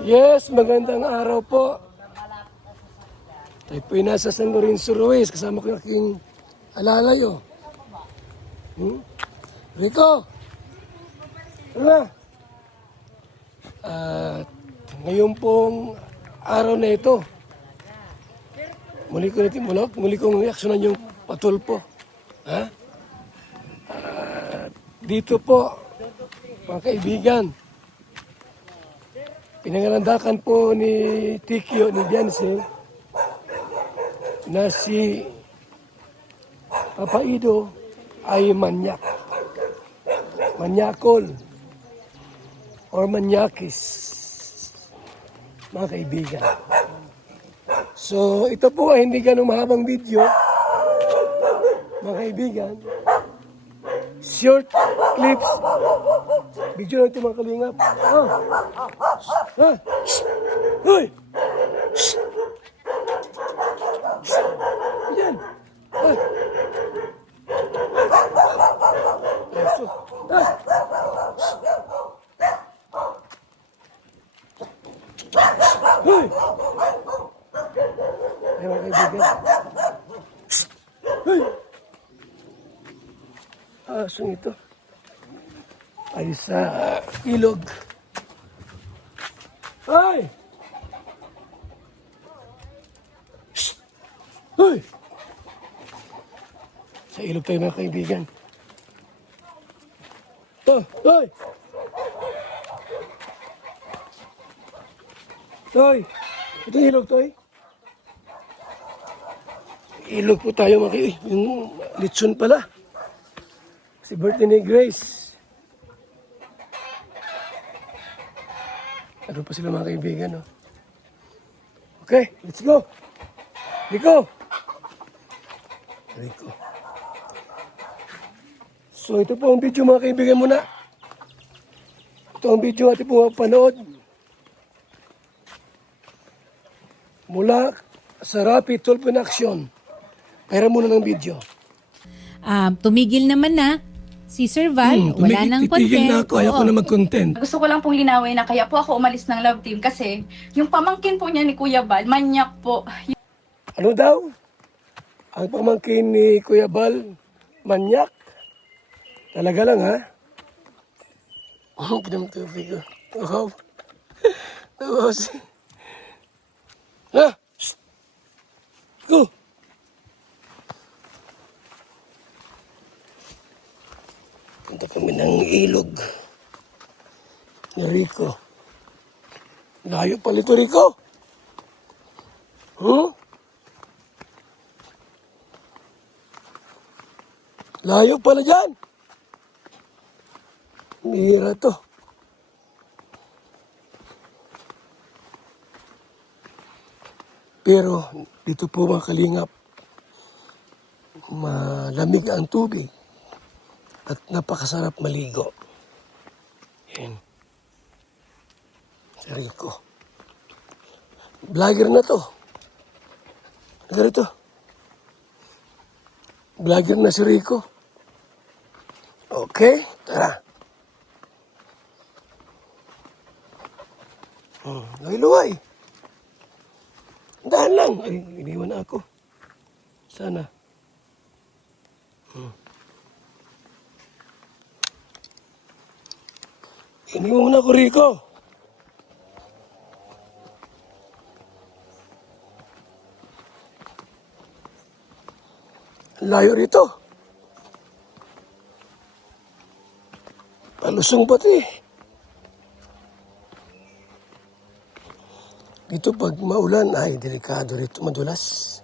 Yes, magandang araw po. Tayo po'y nasa San Lorenzo Ruiz. Kasama ko yung aking alalayo. Rico! Ano na? At ngayon pong araw na ito, muli kong reaksyonan yung patulpo. Ha? Dito po, mga kaibigan, pinangalandakan po ni Tikio, ni Bianse, na si Papa Ido ay manyak. Manyakol. Or manyakis. Mga kaibigan. So, ito po ay hindi ganun mahabang video. Mga kaibigan. Short clips. Video lang ito mga kalingap. Hoy! Yan. Hoy! Ay mga kaibigan. Hoy! Asong ito ay sa ilog. Ay! Hoy! Sa ilog tayo mga kaibigan. Hoy! Hoy! Ito yung ilog, Toy. Ilog po tayo mga kaibigan. Yung litson pala. Si birthday ni Grace. Ano pa sila mga kaibigan, no? Okay, let's go. Rico. So ito po ang video mga kaibigan muna. Ito ang video natin po panood. Mula sa Rapid Tulpo in Action. Pera muna ng video. Tumigil naman na si Sir Val, wala nang Titigil na content. ako, ayaw ko na mag-content. Gusto ko lang pong linawin na kaya po ako umalis ng love team kasi yung pamangkin po niya ni Kuya Bal, manyak po. Ano daw? Ang pamangkin ni Kuya Bal, manyak. Talaga lang, ha? Oh, pinamtubig ko. Wow. Tapos. Ha? Shh! Go! Punta kami ng ilog ni Rico. Layo pala ito, Rico. Huh? Layo pala dyan. Mira to. Pero dito po mga kalingap, malamig ang tubig at napakasarap maligo. Yan. Si Rico. Vlogger na to. Ano ito? Vlogger na si Rico. Okay, tara. Luway-luway. Dahan lang. Ay, iniwan na ako. Sana. Iniwan mo na ako, Rico. Layo rito. Palusong pati. Dito pag maulan, ay delikado rito, madulas.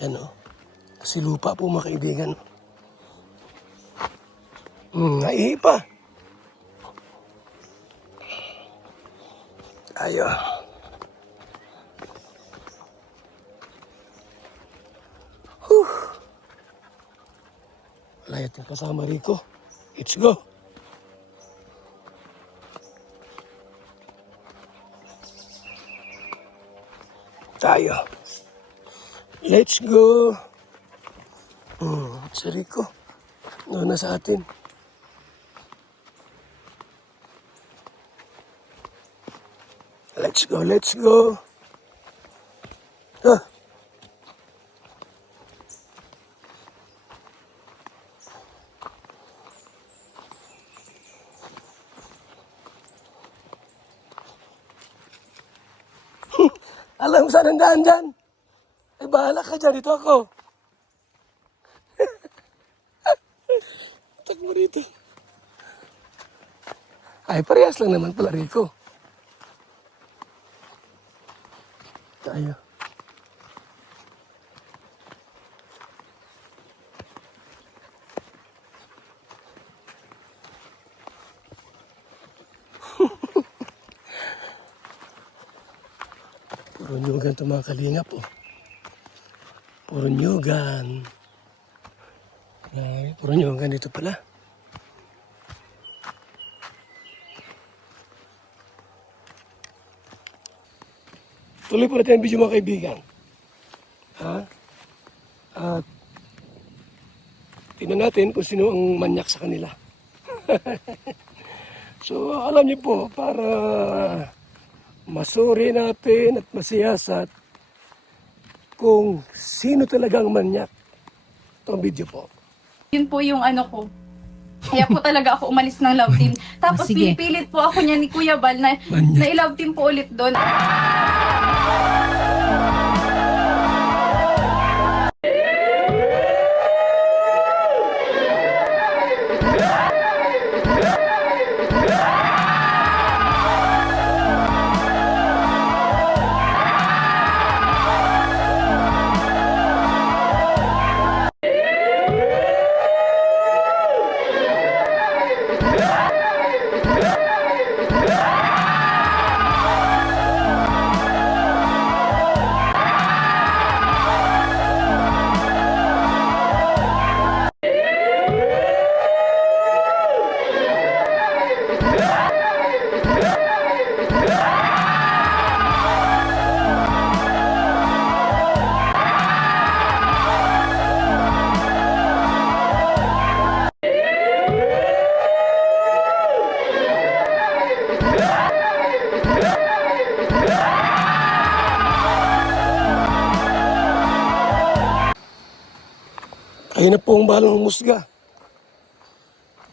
Yan o. Kasi lupa po mga kaibigan. Naiipa. Ayo. Layo yung kasama Rico. Let's go. Tayo. Let's go. Si Rico. Na sa atin. Let's go, let's go. Ah. Alam mo saan ang daan dyan? Ay, bahala ka dyan. Dito ako. Takbo dito. Ay, parehas lang naman pala, Rico. Tayo. Puro nyugan ito mga kalingap, oh. Puro nyugan. Ay, puro nyugan dito pala. Tuloy po natin ang video mga kaibigan. Ha? At tingnan natin kung sino ang manyak sa kanila. So, alam niyo po, para masuri natin at masiyasat kung sino talagang manyak. Ito ang video po. Yun po yung ano ko. Kaya po talaga ako umalis ng love team. Tapos sige. pinipilit po ako niya ni Kuya Bal na i-love team po ulit doon. Kayo na po ang balang humusga.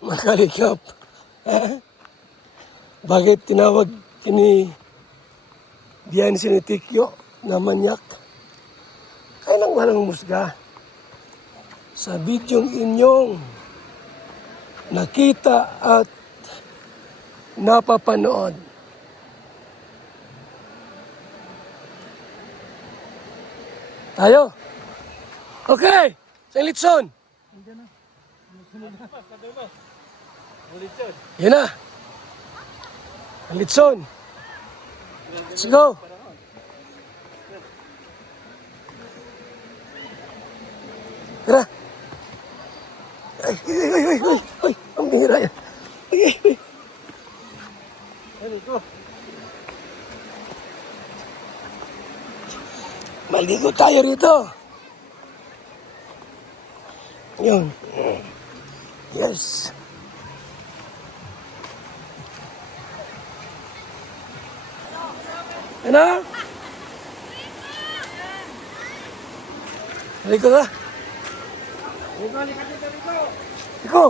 Makalikap. Bakit tinawag ni Diyan Sinitikyo na manyak? Kayo lang balang humusga. Sa bidyong inyong nakita at napapanood. Tayo? Okay! Sa Litson. Yan na. Ang Litson. Let's go. Tara. Ay, ay, ay, ay, ay, ay, ang bihira yan. Ay, ay, ay. Maligo tayo rito. Yun. Yes. Ano? Maligo ka? Ikaw.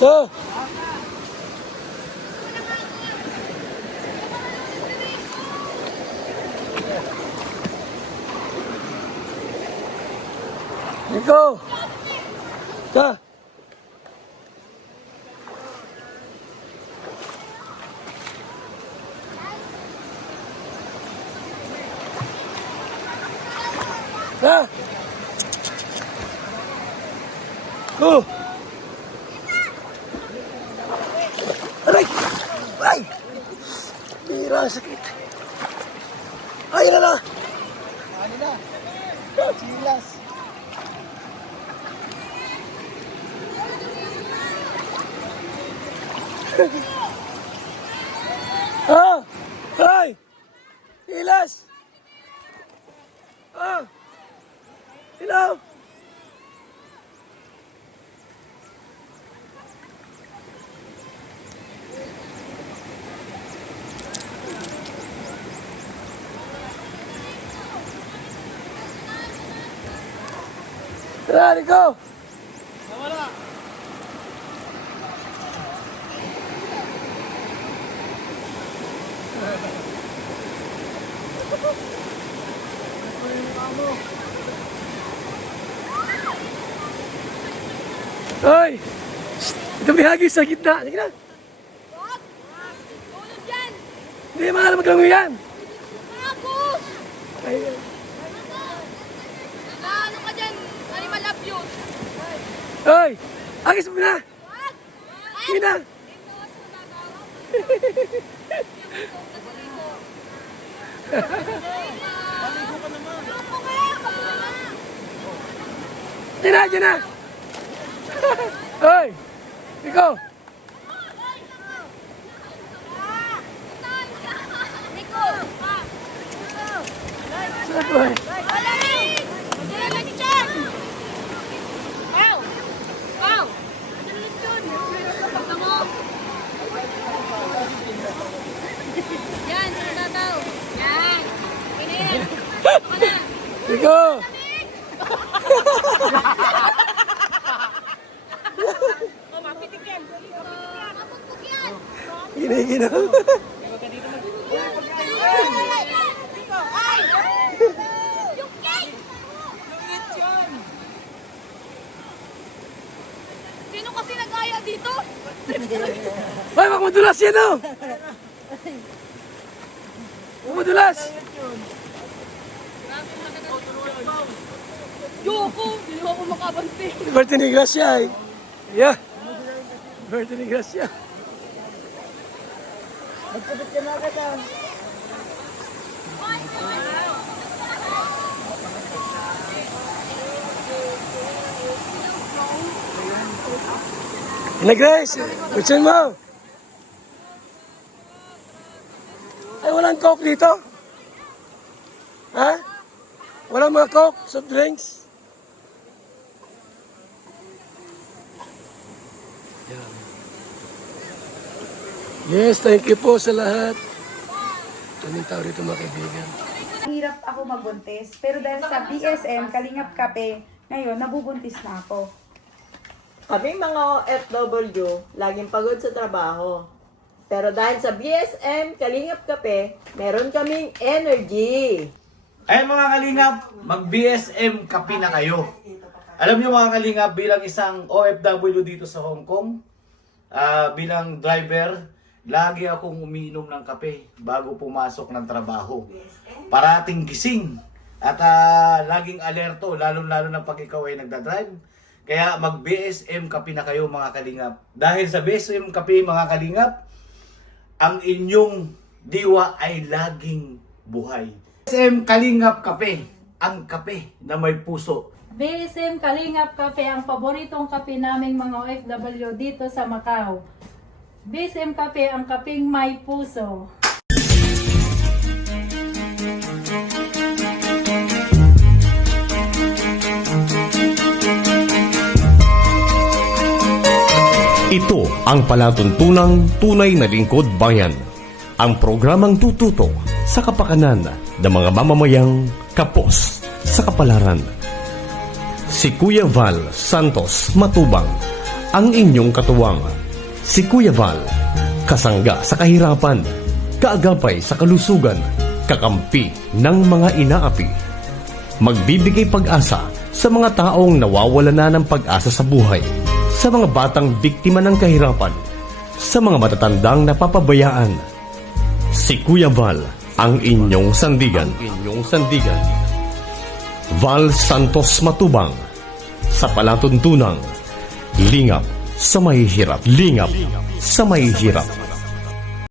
So, Nico. Ta. Ta. Go. Aray! Ay! Bira, sakit. Ayun na na! Ano na? Chilas. Tara, Rico! Hoy! Shh! Ito may hagis sa gitna. Sige na. Tulog yan! Hindi, mahal maglango yan. Agus! Ayun. Ano ka dyan? Animal abuse! Hoy! Hagis mo na. Sige na. Diyan na, diyan na. Hoy! Rico! Nico! Saan ko eh? Alamin! Diyan lagi dyan! Ow! Ow! Diyan dyan! Pagka mo! Yan! Diyan na daw! Yan! Pinayin! Ano ka na? Rico! Oh, mapitikim! Mapagpag yan! Giniginaw. Ay! Yung cake! Sino kasi nag-aya dito? Hoy, wag madulas yan oh! Huwag madulas! Yoko! Hindi ako makabante. Bertie ni Gracia eh. Yeah. Bertie ni Gracia. Magkabit ka na agad ah. Ina Grace, butsin mo. Ay, walang coke dito? Ha? Walang mga coke, soft drinks? Yes, thank you po sa lahat. Kaming tao rito mga kaibigan. Hirap ako magbuntis, pero dahil sa BSM, Kalingap Kape, ngayon nabubuntis na ako. Kaming mga OFW, laging pagod sa trabaho. Pero dahil sa BSM, Kalingap Kape, meron kaming energy. Ayan mga kalingap, mag-BSM kape na kayo. Alam niyo mga kalingap, bilang isang OFW dito sa Hong Kong, bilang driver, lagi akong umiinom ng kape bago pumasok ng trabaho. Parating gising at laging alerto, lalo-lalo na pag ikaw ay nagdadrive. Kaya mag-BSM kape na kayo mga kalingap. Dahil sa BSM kape mga kalingap, ang inyong diwa ay laging buhay. BSM Kalingap Kape, ang kape na may puso. BSM Kalingap Kape ang paboritong kape naming mga OFW dito sa Macau. BSM Kape ang kapeng may puso. Ito ang palatuntunang tunay na lingkod bayan. Ang programang tututok sa kapakanan ng mga mamamayang kapos sa kapalaran. Si Kuya Val Santos Matubang, ang inyong katuwang. Si Kuya Val, kasangga sa kahirapan, kaagapay sa kalusugan, kakampi ng mga inaapi. Magbibigay pag-asa sa mga taong nawawala na ng pag-asa sa buhay, sa mga batang biktima ng kahirapan, sa mga matatandang napapabayaan. Si Kuya Val, ang inyong sandigan. Val Santos Matubang, sa palatuntunang lingap sa mahihirap.